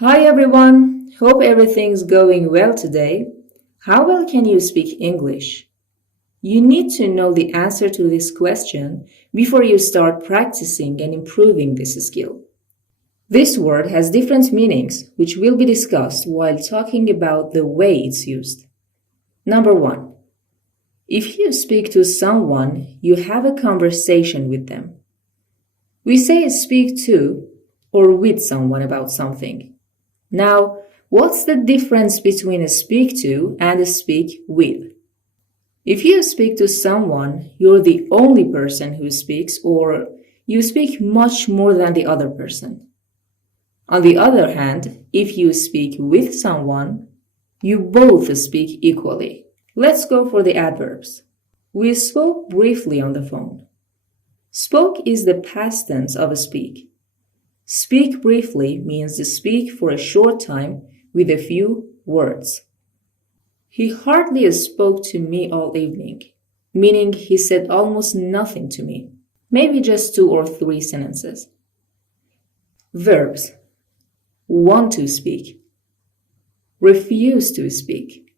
Hi everyone, hope everything's going well today. How well can you speak English? You need to know the answer to this question before you start practicing and improving this skill. This word has different meanings, which will be discussed while talking about the way it's used. Number 1. If you speak to someone, you have a conversation with them. We say speak to or with someone about something. Now, what's the difference between a speak to and a speak with? If you speak to someone, you're the only person who speaks, or you speak much more than the other person. On the other hand, if you speak with someone, you both speak equally. Let's go for the adverbs. We spoke briefly on the phone. Spoke is the past tense of speak. Speak briefly means to speak for a short time with a few words. He hardly spoke to me all evening, meaning he said almost nothing to me, maybe just 2 or 3 sentences. Verbs: want to speak, refuse to speak.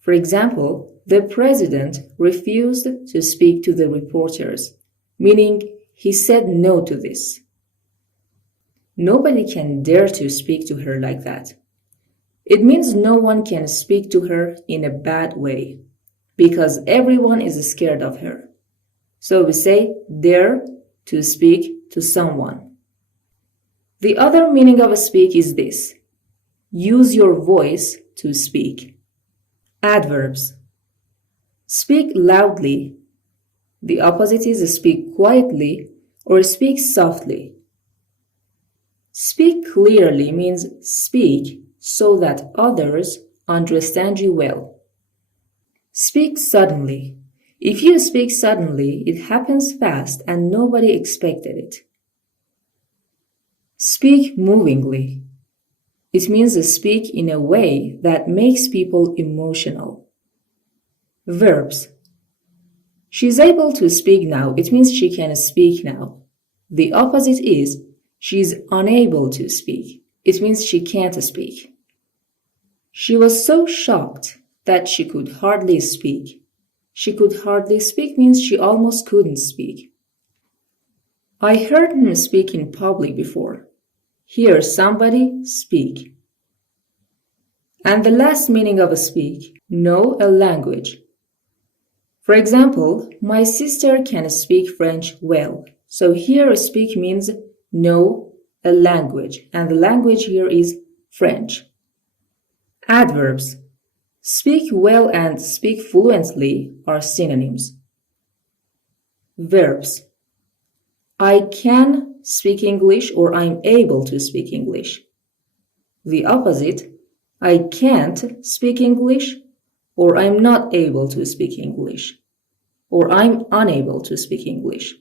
For example, the president refused to speak to the reporters, meaning he said no to this. Nobody can dare to speak to her like that. It means no one can speak to her in a bad way, because everyone is scared of her. So we say dare to speak to someone. The other meaning of speak is this: use your voice to speak. Adverbs: speak loudly. The opposite is speak quietly or speak softly. Speak clearly means speak so that others understand you well. Speak suddenly. If you speak suddenly, it happens fast and nobody expected it. Speak movingly. It means to speak in a way that makes people emotional. Verbs: she's able to speak now. It means she can speak now. The opposite is she's unable to speak. It means she can't speak. She was so shocked that she could hardly speak. She could hardly speak means she almost couldn't speak. I heard him speak in public before. Hear somebody speak. And the last meaning of speak: know a language. For example, my sister can speak French well. So here speak means know a language, and the language here is French. Adverbs: speak well and speak fluently are synonyms. Verbs: I can speak English or I'm able to speak English. The opposite: I can't speak English or I'm not able to speak English, or I'm unable to speak English.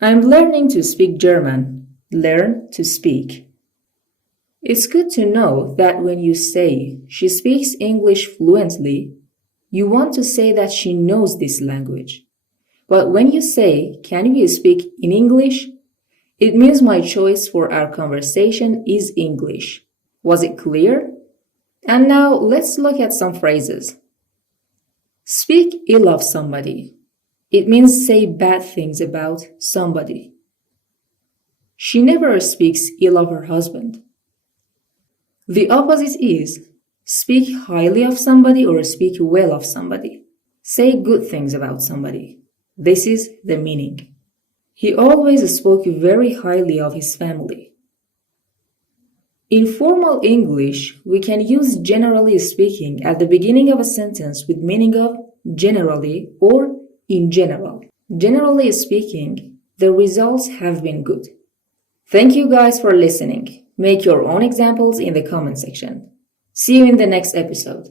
I'm learning to speak German. Learn to speak. It's good to know that when you say she speaks English fluently, you want to say that she knows this language. But when you say, can we speak in English? It means my choice for our conversation is English. Was it clear? And now let's look at some phrases. Speak ill of somebody. It means say bad things about somebody. She never speaks ill of her husband. The opposite is speak highly of somebody or speak well of somebody. Say good things about somebody. This is the meaning. He always spoke very highly of his family. In formal English, we can use generally speaking at the beginning of a sentence with meaning of generally or in general. Generally speaking, the results have been good. Thank you guys for listening. Make your own examples in the comment section. See you in the next episode.